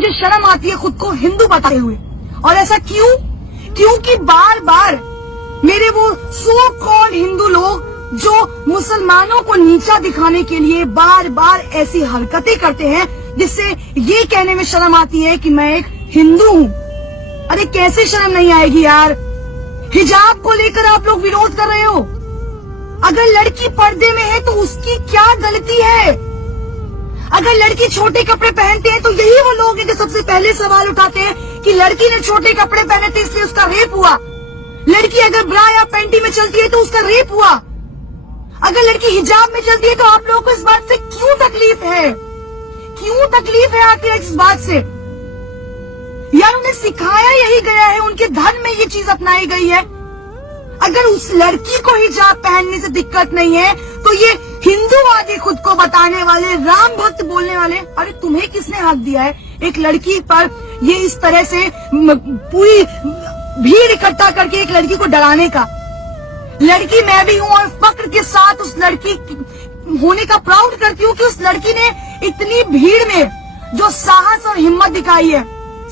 मुझे शर्म आती है खुद को हिंदू बताते हुए। और ऐसा क्यों? क्योंकि बार बार मेरे वो सो कॉल्ड हिंदू लोग जो मुसलमानों को नीचा दिखाने के लिए बार बार ऐसी हरकतें करते हैं जिससे ये कहने में शर्म आती है कि मैं एक हिंदू हूँ। अरे कैसे शर्म नहीं आएगी यार? हिजाब को लेकर आप लोग विरोध कर रहे हो। अगर लड़की पर्दे में है तो उसकी क्या गलती है? अगर लड़की छोटे कपड़े पहनते हैं तो यही वो लोग हैं जो सबसे पहले सवाल उठाते हैं कि लड़की ने छोटे कपड़े पहने थे इसलिए उसका रेप हुआ। लड़की अगर ब्रा या पैंटी में चलती है तो उसका रेप हुआ। अगर लड़की हिजाब में चलती है तो आप लोगों को इस बात से क्यों तकलीफ है? क्यों तकलीफ है आखिर इस बात से? यार उन्हें सिखाया यही गया है, उनके धर्म में ये चीज अपनाई गई है। अगर उस लड़की को हिजाब पहनने से दिक्कत नहीं है तो ये हिंदूवादी खुद को बताने वाले, राम भक्त बोलने वाले, अरे तुम्हें किसने हक दिया है एक लड़की पर ये इस तरह से पूरी भीड़ इकट्ठा करके एक लड़की को डराने का? लड़की मैं भी हूँ और फक्र के साथ उस लड़की होने का प्राउड करती हूँ कि उस लड़की ने इतनी भीड़ में जो साहस और हिम्मत दिखाई है।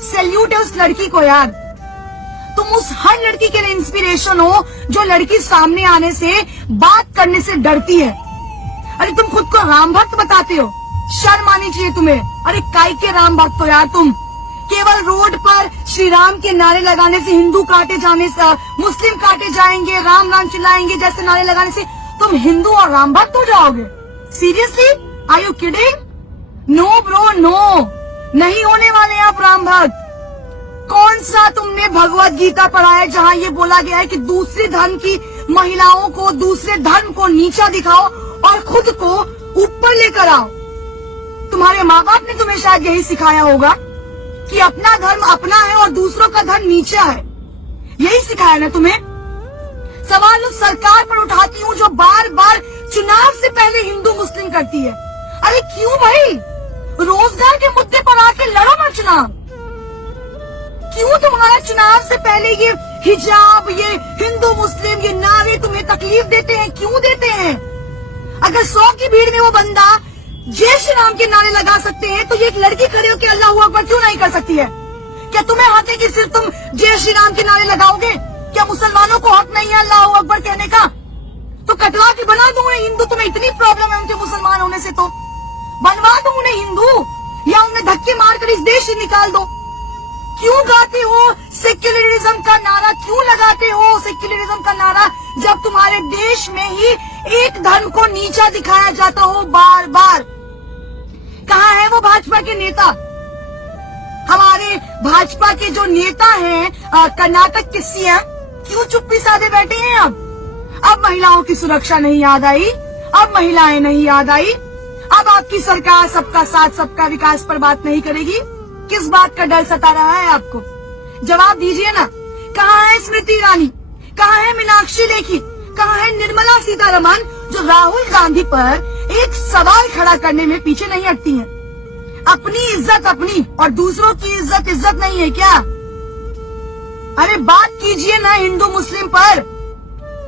सैल्यूट है उस लड़की को यार। तुम उस हर लड़की के लिए इंस्पिरेशन हो जो लड़की सामने आने से, बात करने से डरती है। अरे तुम खुद को राम भक्त बताते हो, शर्म आनी चाहिए तुम्हें। अरे काय के राम भक्त हो यार तुम? केवल रोड पर श्री राम के नारे लगाने से, हिंदू काटे जाने से, मुस्लिम काटे जाएंगे, राम राम चिल्लाएंगे जैसे नारे लगाने से तुम हिंदू और राम भक्त हो जाओगे? Seriously? Are you kidding? No bro no, नहीं होने वाले आप राम भक्त। कौन सा तुमने भगवत गीता पढ़ा है जहाँ ये बोला गया है कि दूसरे धर्म की महिलाओं को, दूसरे धर्म को नीचा दिखाओ और खुद को ऊपर लेकर आओ? तुम्हारे माँ बाप ने तुम्हें शायद यही सिखाया होगा कि अपना धर्म अपना है और दूसरों का धर्म नीचा है। यही सिखाया ना तुम्हें? सवाल उस सरकार पर उठाती हूँ जो बार बार चुनाव से पहले हिंदू मुस्लिम करती है। अरे क्यों भाई? रोजगार के मुद्दे पर आके लड़ो ना चुनाव। क्यों तुम्हारा चुनाव से पहले ये हिजाब, ये हिंदू मुस्लिम, ये नारे तुम्हें तकलीफ देते हैं? क्यों देते हैं? अगर 100 की भीड़ में वो बंदा जय श्री राम के नारे लगा सकते हैं तो ये एक लड़की खड़े होकर अल्लाह अकबर क्यों नहीं कर सकती है? क्या तुम्हें हक है कि सिर्फ तुम जय श्री राम के नारे लगाओगे? क्या मुसलमानों को हक नहीं है अल्लाह अकबर कहने का? तो कटवा के बना दो उन्हें हिंदू। तुम्हें इतनी प्रॉब्लम है उनके मुसलमान होने से तो बनवा दो उन्हें हिंदू, या उन्हें धक्के मारकर इस देश से निकाल दो। क्यों गाते हो सेक्युलरिज्म का नारा? क्यों लगाते हो सेक्युलरिज्म का नारा जब तुम्हारे देश में ही एक धर्म को नीचा दिखाया जाता हो बार बार? कहाँ है वो भाजपा के नेता? हमारे भाजपा के जो नेता हैं कर्नाटक के सीएम, क्यों चुप्पी साधे बैठे हैं? अब महिलाओं की सुरक्षा नहीं याद आई? अब महिलाएं नहीं याद आई? अब आपकी सरकार सबका साथ सबका विकास पर बात नहीं करेगी? किस बात का डर सता रहा है आपको? जवाब दीजिए ना। कहाँ है स्मृति ईरानी? कहाँ है मीनाक्षी लेखी? कहाँ है निर्मला सीतारमण जो राहुल गांधी पर एक सवाल खड़ा करने में पीछे नहीं हटती हैं? अपनी इज्जत अपनी और दूसरों की इज्जत नहीं है क्या? अरे बात कीजिए ना हिंदू मुस्लिम पर।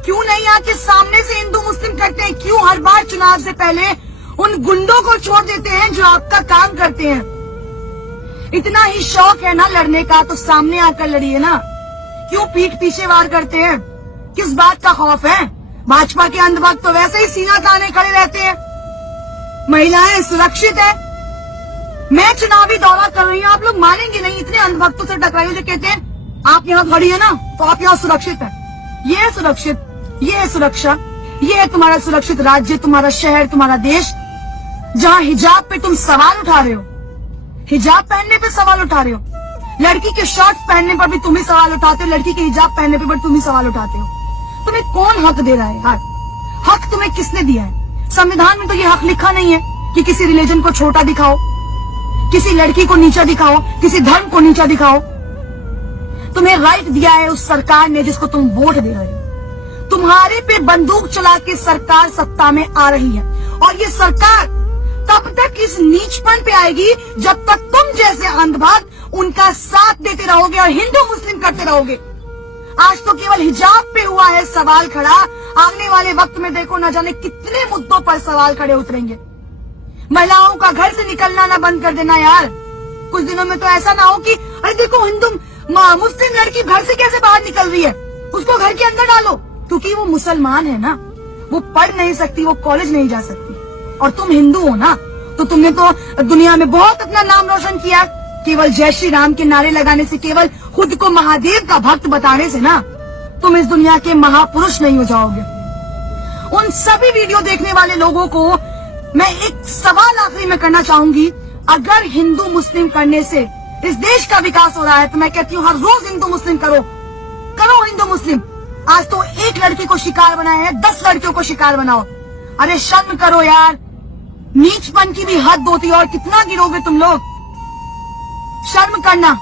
क्यों नहीं आके सामने से हिंदू मुस्लिम करते हैं? क्यों हर बार चुनाव से पहले उन गुंडों को छोड़ देते हैं जो आपका काम करते हैं? इतना ही शौक है ना लड़ने का तो सामने आकर लड़िए ना। क्यों पीठ पीछे वार करते हैं? किस बात का खौफ है? भाजपा के अंधभक्त तो वैसे ही सीना ताने खड़े रहते हैं। महिलाएं सुरक्षित है। मैं चुनावी दौरा कर रही हूँ, आप लोग मानेंगे नहीं, इतने अंधभक्तों से टकराइए जो कहते हैं आप यहाँ खड़ी है ना तो आप यहाँ सुरक्षित है। ये है सुरक्षित, ये है सुरक्षा, ये है तुम्हारा सुरक्षित राज्य, तुम्हारा शहर, तुम्हारा देश, जहाँ हिजाब पे तुम सवाल उठा रहे हो। हिजाब पहनने पे सवाल उठा रहे हो। लड़की के शर्ट्स पहनने पर भी तुम ही सवाल उठाते हो, लड़की के हिजाब पहनने पर तुम ही सवाल उठाते हो। तुम्हें कौन हक दे रहा है यार? हक तुम्हें किसने दिया है? संविधान में तो ये हक लिखा नहीं है कि किसी रिलीजन को छोटा दिखाओ, किसी लड़की को नीचा दिखाओ, किसी धर्म को नीचा दिखाओ। तुम्हें राइट दिया है उस सरकार ने जिसको तुम वोट दे रहे हो। तुम्हारे पे बंदूक चला के सरकार सत्ता में आ रही है और ये सरकार तब तक इस नीचपन पे आएगी जब तक तुम जैसे अंधभक्त उनका साथ देते रहोगे और हिंदू मुस्लिम करते रहोगे। आज तो केवल हिजाब पे हुआ है सवाल खड़ा, आने वाले वक्त में देखो न जाने कितने मुद्दों पर सवाल खड़े उतरेंगे। महिलाओं का घर से निकलना ना बंद कर देना यार। कुछ दिनों में तो ऐसा ना हो कि अरे देखो हिंदू मुस्लिम लड़की घर से कैसे बाहर निकल रही है, उसको घर के अंदर डालो, क्योंकि वो मुसलमान है ना, वो पढ़ नहीं सकती, वो कॉलेज नहीं जा सकती। और तुम हिंदू हो ना, तो तुमने तो दुनिया में बहुत अपना नाम रोशन किया, केवल जय श्री राम के नारे लगाने से, केवल खुद को महादेव का भक्त बताने से ना तुम इस दुनिया के महापुरुष नहीं हो जाओगे। उन सभी वीडियो देखने वाले लोगों को मैं एक सवाल आखिरी में करना चाहूंगी, अगर हिंदू मुस्लिम करने से इस देश का विकास हो रहा है तो मैं कहती हूँ हर रोज हिंदू मुस्लिम करो, करो हिंदू मुस्लिम। आज तो एक लड़की को शिकार बनाया है, 10 लड़कियों को शिकार बनाओ। अरे शर्म करो यार, नीचपन की भी हद होती है, और कितना गिरोगे तुम लोग, शर्म करना।